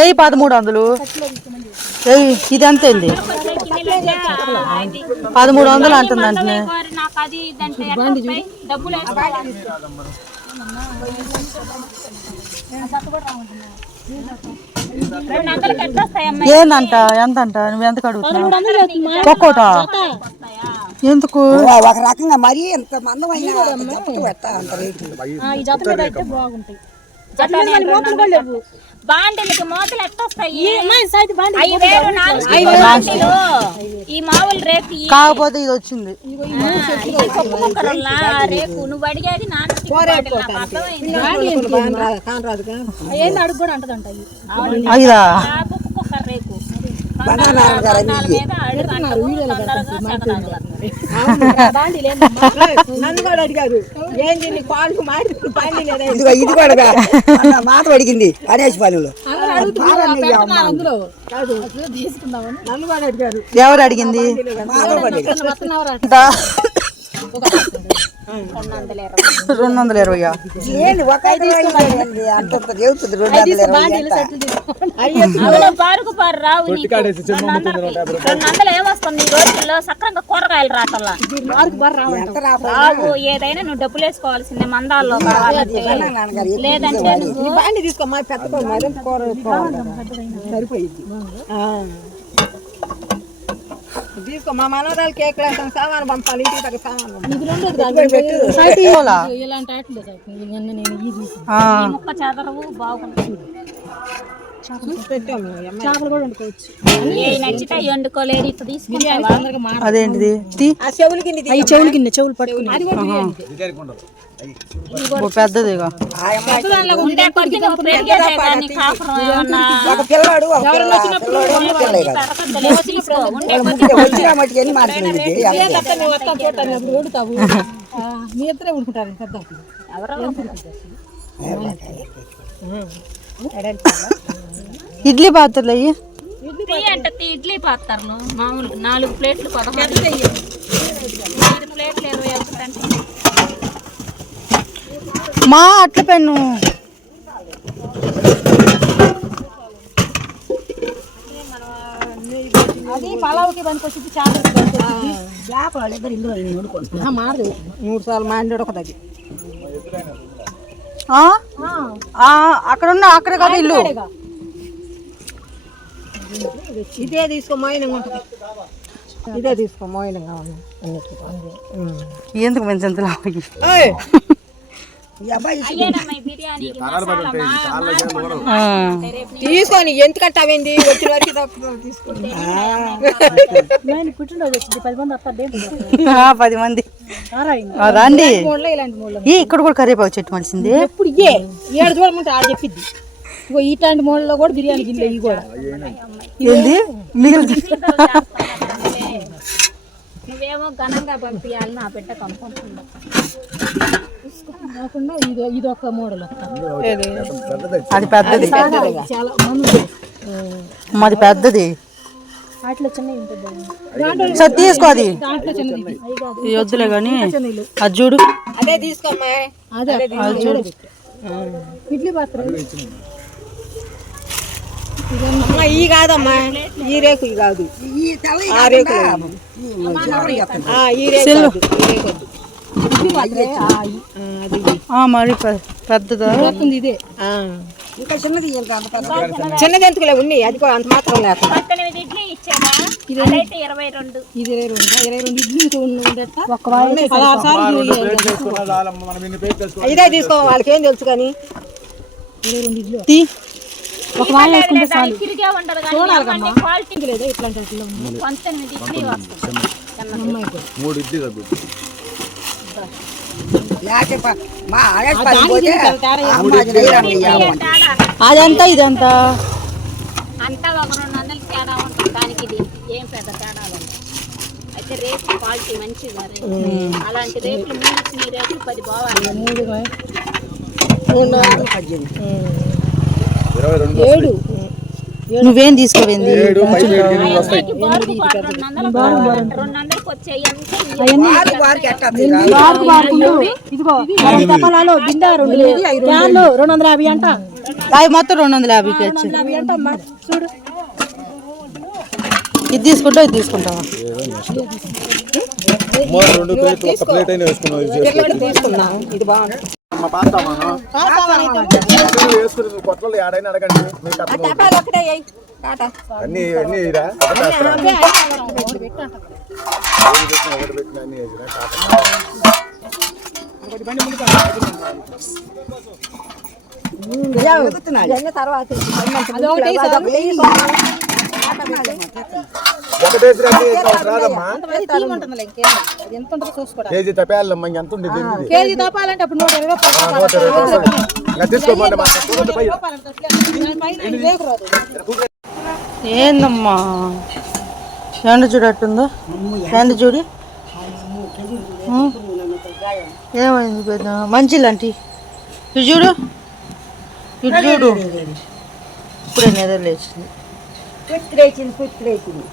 ఏ పదమూడు వందలు? ఏయ్, ఇది ఎంత అయింది పదమూడు వందలు అంటుంది అంటే ఏందంట? ఎంత అంట నువ్వు ఎంత అడుగుతున్నావు ఒక్కోట? ఎందుకు? ఒక రకంగా మరీ ఎంత మందం బాండీలకి మూతలు బాండీలు. ఈ మామూలు రేపు ఈ- కాకపోతే ఇది వచ్చింది. రేపు నువ్వు అడిగేది నాన్ స్టిక్ బాండీలు. నాకు అర్థమైంది. ఐదా ఆ పప్పు కుక్కర్ రేపు బంగాళాల మీద అడుగు. నన్ను కూడా అడిగారు ఏంది ఇది కూడా మాత అడిగింది అనేసి పాలెంలో. అందులో. కాదు. నన్ను కూడా అడిగారు. ఎవరు అడిగింది? రెండు వందల ఇరవై రెండు ఏమొస్తుంది ఈ రోజుల్లో? సక్రంగా కూరగాయలు రాటల్లా రావు ఏదైనా నువ్వు డబ్బులు వేసుకోవాల్సిందే మందాల్లో లేదంటే నువ్వు బాండి తీసుకో మా పెద్ద మరింత కూర వేసుకోవాలి కదా. సరిపోయింది. ఆ. తీసుకో మా మనవరాలు కేక్ వేస్తాం సామాను పంపాలి ఇంటికి దగ్గర సామాను ఈ ముక్క చెదరవు బాగుంటుంది అదేంటిది? తీ. ఆ చెవులు కింద తీయమ్మా. చెవులు కింద చెవులు పట్టుకుని. ఒక వచ్చిన మట్టుకు ఎన్ని మీ ఇద్దరే పెద్ద ఇడ్లీ పాత్రలు అయ్యి ఇడ్లీ పాత్రలు మామూలు నాలుగు ప్లేట్లు పదహారు ప్లేట్లు ఇరవై ఒకటి అంటే మా అట్ల పెన్ను. మూడు సార్లు మాండి ఒక దగ్గర ఆ? ఆ, అక్కడ ఉన్న అక్కడ కదా ఇల్లు. ఇదే తీసుకో మోయినంగా ఉంటుంది. ఇదే తీసుకో మోయినంగా ఉంది. ఎందుకు మంచి తీసుకొని ఎంత కట్టావేంది వచ్చిన వరకు వచ్చింది. పది మంది వస్తారు ఆ, పది మంది. ఆ, రండి. ఇక్కడ కూడా కరివేపాకు చెట్టు మలిసింది. ఇప్పుడు ఇయ్యే ఏడు చూడమంటే ఆడ చెప్పిద్ది. ఇగో ఇట్లాంటి మూలలో కూడా బిర్యానీ గిన్నె ఇవి కూడా. ఏంది? మిగిలిన నువ్వేమో ఘనంగా పంపించాలి నా బిడ్డ కాకుండా ఇది ఇది ఒక మోడల్ అది పెద్దది. చాలా మంది పెద్దది. సరే తీసుకో అది. వద్దులే కానీ అది చూడు. అదే తీసుకోమ్మా. అదే అది చూడు. ఇడ్లీ పాత్ర అమ్మా ఈ కాదమ్మా. ఈ రేకు ఈ కాదు. ఈ తెల్ల ఈ ఆ రేకు ఈ రేకు మరి పెద్దదా? ఉంది ఇదే. ఆ. ఇంకా చిన్నది చిన్నది ఎందుకులే ఉన్నాయి అది కూడా అంత మాత్రం లేకుండా ఇరవై రెండు. ఇది ఇరవై రెండు. ఇరవై రెండు ఉండేట తీసుకో వాళ్ళకి ఏం తెలుసు కానీ. ఇరవై రెండు ఇడ్లీ. ఒక వాయి వేసుకుంటే క్వాలిటీ లేదా ఇట్లాంటి వస్తుంది మూడు ఇడ్లీ తేడా అదంతా ఇదంతా. అంతా ఒక రెండు వందలు తేడా ఉంటుంది. దానికి ఇది ఏం పెద్ద తేడా అయితే రేపు క్వాలిటీ మంచిగా రేపు. అలాంటి రేపులు మూడు ఇచ్చిన ఈ రేపులు పది బావాలి మూడు వాయి. ఏడు. నువ్వేం తీసుకోవేంది తపాలాలు బిందా రెండు క్యాన్లు రెండు. వందల యాభై అంట. అవి మొత్తం రెండు వందల యాభైకి వచ్చి చూడు. ఇది తీసుకుంటా ఇది తీసుకుంటావా? రెండు ప్లేట్ ఒక ప్లేట్ అయినా వేసుకున్నావు ఇది బాగుంది. కొత్తలు ఏడైనా అడగండి. అన్ని అన్ని తర్వాత. కేజీ తప్పేయాలమ్మా ఇంకెంత ఉండేది కేజీ తప్పాలంటే అప్పుడు నూట ఇరవై తీసుకోమండి ఏందమ్మా? ఎండ చూడట్టుందో ఎండ చూడి? ఏమైంది పెద్ద? మంచి లాంటి. ఇటు చూడు. ఇటు చూడు. ఇప్పుడే నిద్ర లేచింది. పుత్రేచింది పుత్రేచింది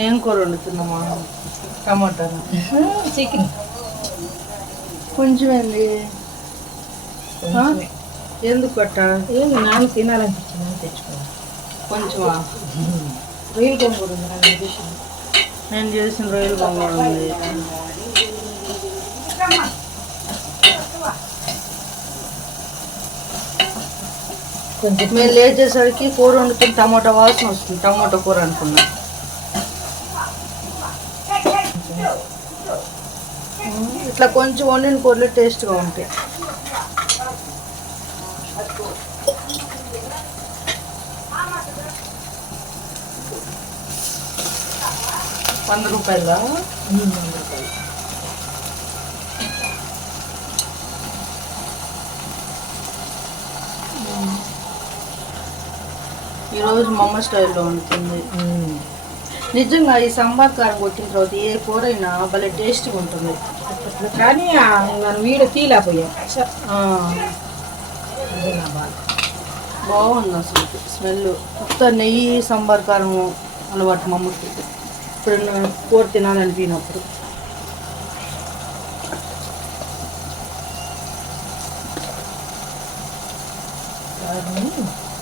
ఏం కూర వండుతుందమ్మా టమాటా. చికెన్ కొంచెం ఏంది ఆ? ఎందుకు పట్ట ఏంది నాన్న తినాలనిపించింది తెచ్చుకోవాలి కొంచెమా? రొయ్యలు గొంగూర ఉంది నా ఉద్దేశం నేను చేసిన రొయ్యలు బొంగళ ఉంది. మేము లేచేసరికి కూర వండుకుని టమాటా వాసన వస్తుంది. టమాటా కూర అనుకున్నా. ఇట్లా కొంచెం వండిన కూరలు టేస్ట్గా ఉంటాయి. వంద రూపాయల. ఈరోజు మా అమ్మ స్టైల్లో ఉంటుంది. నిజంగా ఈ సాంబార్ కారం కొట్టిన తర్వాత ఏ కూర అయినా భలే టేస్ట్గా ఉంటుంది. కానీ మనం వీడియో తీయలేకపోయాం ఆ, బాగుంది అసలు స్మెల్ కొత్త నెయ్యి సాంబార్ కారం అలవాటు మా అమ్మకి ఇప్పుడు కూర తినాలనిపినప్పుడు.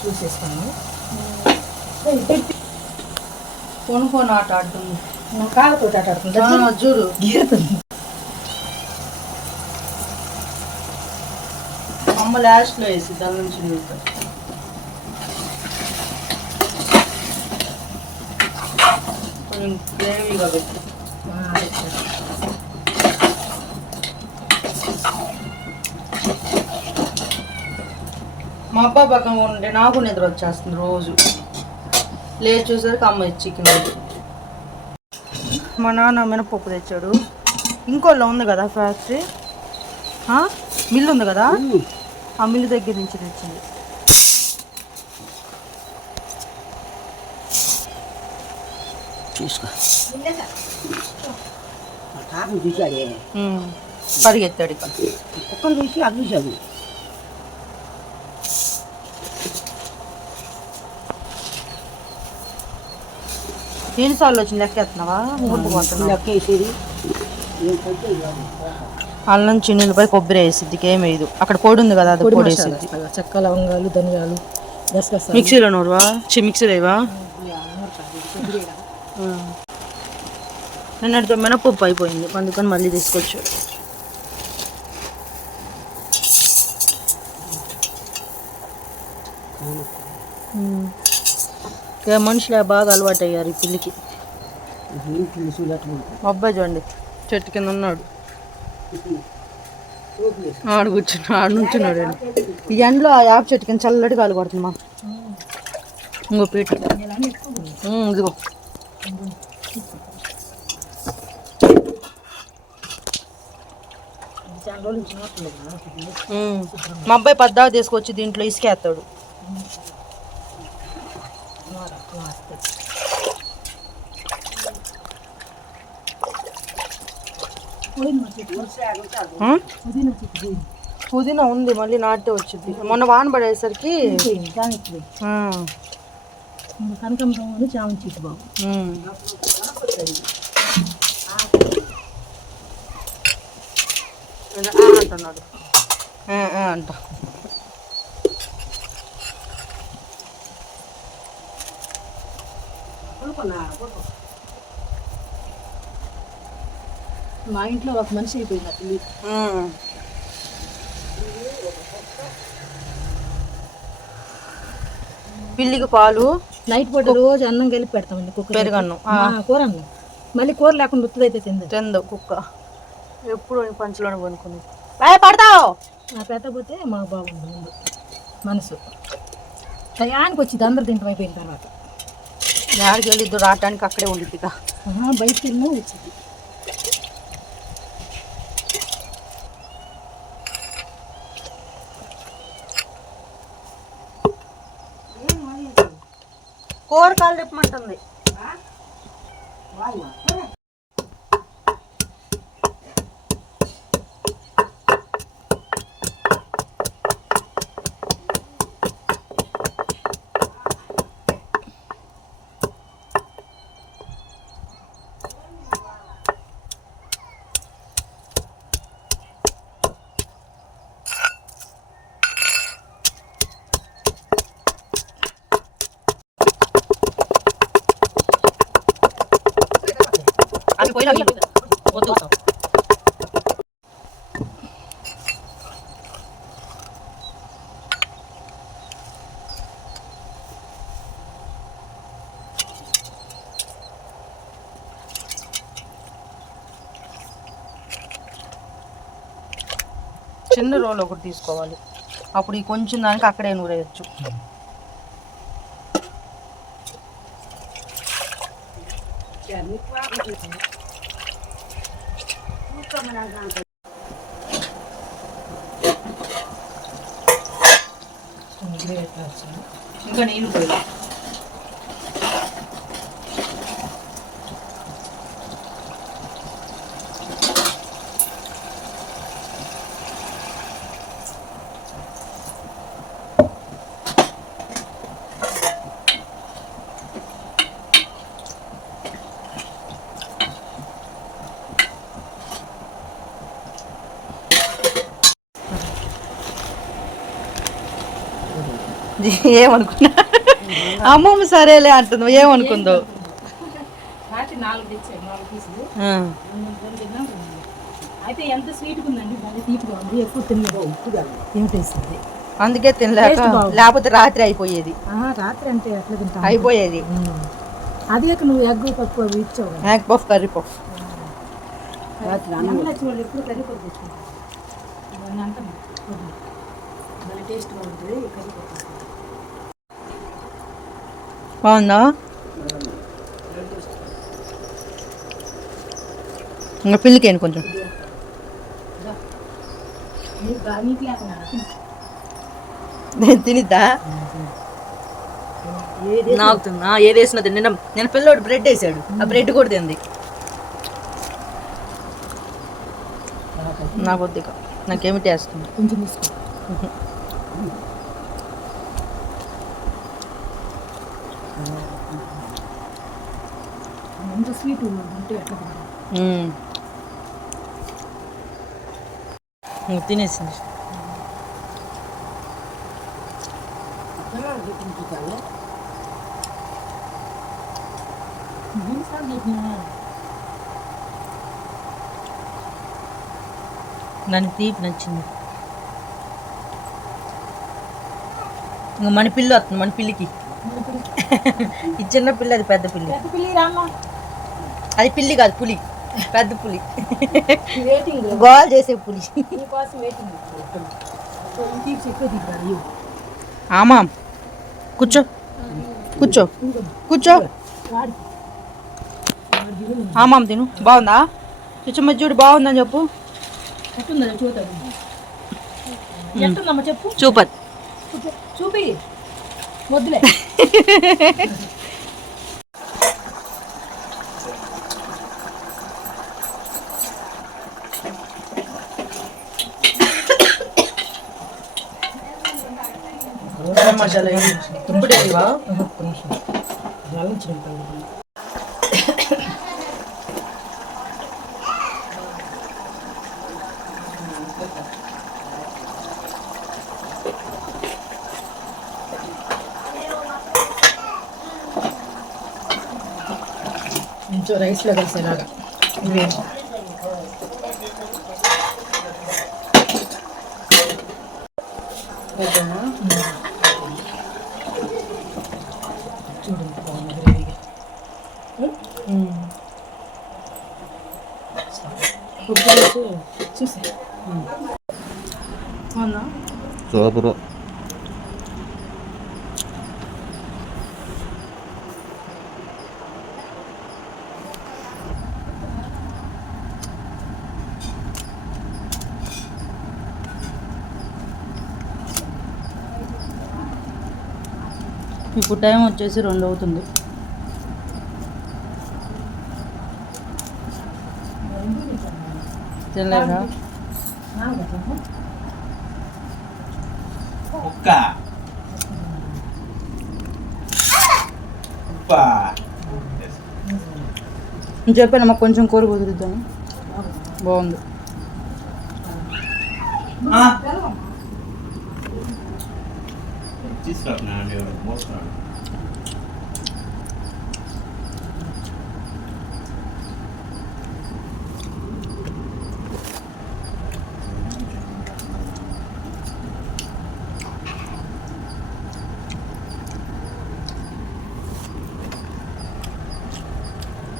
చూసేస్తాను. ఫోన్ ఫోన్ ఆట ఆడుతుంది కాళ్ళతో ఆడుతుంది ఆ, చూడు గీరుతుంది అమ్మ లాస్ట్లో వేసి దాని నుంచి కొంచెం గ్రేవీగా పెట్టి మా అబ్బా పక్కన ఉంటే నాకు నిద్ర వచ్చేస్తుంది రోజు. లేచి చూసరికి అమ్మ చికెన్ మా నాన్న మినపప్పు తెచ్చాడు. ఇంకోళ్ళు ఉంది కదా ఫ్యాక్టరీ? ఆ? మిల్లు ఉంది కదా? ఆ మిల్లు దగ్గర నుంచి తెచ్చింది. పరిగెత్తాడు ఇక. ఒక్కరు చూసి అది ఎన్నిసార్లు వచ్చింది లెక్క ఎత్తున్నావా ఊరికి పోతున్నా లెక్కేసేది అల్లం చిన్నులపై కొబ్బరి వేసిద్ది ఏం వేయదు. అక్కడ పొడి ఉంది కదా అది పొడి వేసిద్ది. చెక్క లవంగాలు ధనియాలు మిక్సీలో నూరువా? చి మిక్సీ వేవా నిన్నటితో మినపప్పు అయిపోయింది అందుకని మళ్ళీ తీసుకొచ్చు ఇక మనుషులే బాగా అలవాటు అయ్యారు ఈ పిల్లికి. అబ్బాయి చూడండి చెట్టు కింద ఉన్నాడు. ఆడు కూర్చున్నా ఆడు నుంచున్నాడు ఈ ఎండలో ఆ యాప్ చెట్టు కింద చల్లటి గాలి కొడుతుంది మా ఇంకో పీట. ఇదిగో. మా అబ్బాయి పద్దాకు తీసుకొచ్చి దీంట్లో ఇసుకేస్తాడు ఆ? పుదీనా ఉంది మళ్ళీ నాటే వచ్చింది. మొన్న వాన పడేసరికి కనకంబరం చామంతి చెట్టు బాబు. ఉమ్. అంటున్నాడు. ఆ, ఆ అంట మా ఇంట్లో ఒక మనిషి అయిపోయింది అట్లా ఉమ్. పిల్లికి పాలు నైట్ పూట రోజు అన్నం కలిపి పెడతామండి కుక్క పెరుగన్నం. ఆ, కూర అన్నం. మళ్ళీ కూర లేకుండా ఉత్తదైతే తింది తిందు కుక్క. ఎప్పుడు పంచులోనే కొనుక్కుంది ఏ పడతావు? ఆ పెట్టకపోతే మాకు బాగుంది ముందు మనసు. టయానికి వచ్చింది అందరు తింటాం అయిపోయిన తర్వాత. యాడికి వెళ్ళి ఇద్దరు రావటానికి అక్కడే ఉండిద్ది ఇక. ఆహా, బయటికి వెళ్ళినా వచ్చింది కూరకాయలు చెప్పమంటుంది అది పోయినా వద్దు చిన్న రోల్ ఒకటి తీసుకోవాలి. అప్పుడు ఈ కొంచెం దానికి అక్కడే నూరేయచ్చు. ఏమనుకున్నా. అమ్మమ్మ సరేలే అంటుంది ఏమనుకుందో. అయితే ఎంత స్వీట్గా ఉందండి బాగా తీపిగా ఉంది ఎక్కువ తిన్నది ఉప్పుగా ఏమిటేసింది? అందుకే తినలేక లేకపోతే రాత్రి అయిపోయేది. రాత్రి అంటే ఎట్లా తింటాం? అయిపోయేది. అదే నువ్వు ఎగ్ పప్పు అవి ఇచ్చావు. ఎగ్ పఫ్ కర్రీ పఫ్ ఎప్పుడు కర్రీ పప్పు టేస్ట్గా ఉంటుంది కర్రీ పప్పు. బాగుందా? ఇంకా పిల్లికేను కొంచెం. నేను తినిద్దా? నాకు ఏది వేసినా తిని. నిన్న నేను పిల్లోడు బ్రెడ్ వేసాడు. ఆ బ్రెడ్ కూడా తింది. నాకు వద్దు ఇక. నాకేమి టేస్ట్ కొంచెం తీసుకో ఎంత స్వీట్ ఉంటే ఎట్లా తినేసింది. దానికి తీపి నచ్చింది. ఇంకా మన పిల్లి వస్తుంది మన పిల్లికి. ఈ చిన్న పిల్లి అది పెద్ద పిల్లి. పెద్ద పిల్లి రామ్మా. అది పిల్లి కాదు పులి. పెద్ద పులి. గోల్ చేసే పులి. ఆమా కూర్చో. కూర్చో. కూర్చో. ఆమాం తిను. బాగుందా? చిచ్చమ్మ చూడు బాగుందని చెప్పు. చెప్పు. సూపర్ చూపి. వద్దులే. మసాలా ఇప్పుడే ఇవా కొంచెం రైస్లో కలిసేలాగా ఇవే ఓకేనా చూడండి బాగుంది గ్రేవీగా ఉప్పు వేసి చూసే సూపర్. ఇప్పుడు టైం వచ్చేసి రెండు అవుతుంది. తినలేదా? నేను చెప్పాను మాకు కొంచెం కూర కుదురుద్దాను బాగుంది. తీసుకురా మోస్తున్నాడు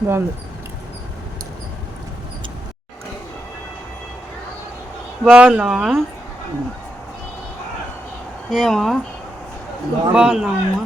బాగుంది. బాగుందా ఏమా? బాగుందా అమ్మా